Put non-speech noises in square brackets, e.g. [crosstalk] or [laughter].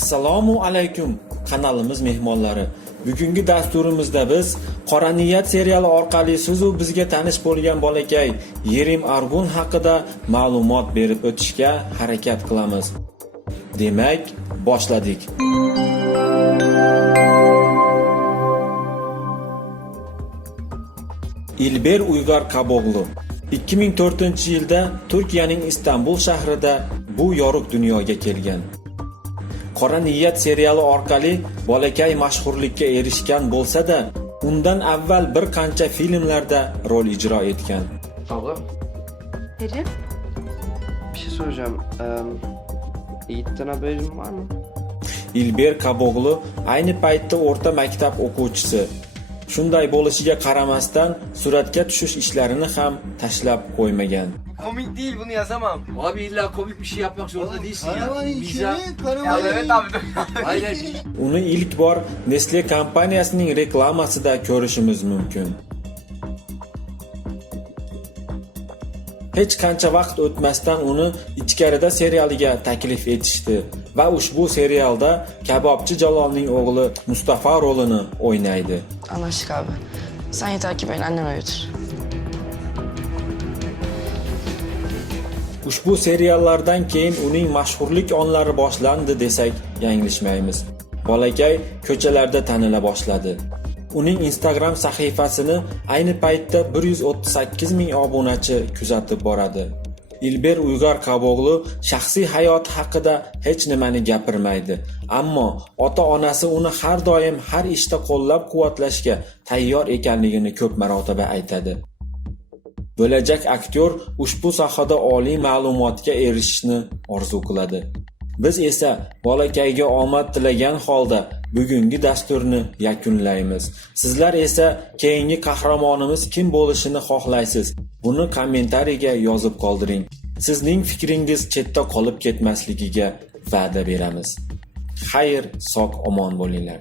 assalomu alaykum kanalimiz mehmonlari. Bugungi dasturimizda biz qora niyat seriali orqali sizu bizga tanish bo'lgan bolakay yerim argun haqida ma'lumot berib o'tishga harakat qilamiz. Demak boshladik. Ilber uygar kabog'lu. 2004 yilda turkiyaning istanbul shahrida bu yorug' dunyoga kelgan. Qora niyat seriali orqali bolakay mashhurlikka erishgan bo'lsa-da undan avval bir qancha filmlarda rol ijro etgan Abla Derin. bir şey soracağım. Ee, Yiğit'ten haberin var mı? ilber kabog'lu ayni paytda o'rta maktab o'quvchisi shunday bo'lishiga qaramasdan suratga tushish ishlarini ham tashlab qo'ymagan Komik değil bunu yazamam. Abi illa komik bir şey yapmak zorunda değilsin ya. Karavan Mizah. içini, Ya evet abi. [laughs] Aynen. uni ilk bor Nestle kompaniyasining reklamasida ko'rishimiz mumkin hech qancha vaqt o'tmasdan uni ichkarida serialiga taklif etishdi va ushbu serialda kabobchi jalolning o'g'li Mustafa rolini o'ynaydi Anlaştık abi. Sen yeter ki beni anneme götür. ushbu seriallardan keyin uning mashhurlik onlari boshlandi desak yanglishmaymiz bolakay ko'chalarda tanila boshladi uning instagram sahifasini ayni paytda 138 ming obunachi kuzatib boradi ilber uygar kabog'lu shaxsiy hayoti haqida hech nimani gapirmaydi ammo ota onasi uni har doim har ishda qo'llab quvvatlashga tayyor ekanligini ko'p marotaba aytadi Bo'lajak aktyor ushbu sohada oliy ma'lumotga erishishni orzu qiladi. Biz esa bolakayga omad tilagan holda bugungi dasturni yakunlaymiz. Sizlar esa keyingi qahramonimiz kim bo'lishini xohlaysiz? Buni kommentariyaga yozib qoldiring. Sizning fikringiz chetda qolib ketmasligiga va'da beramiz. Xayr, sog' omon bo'linglar.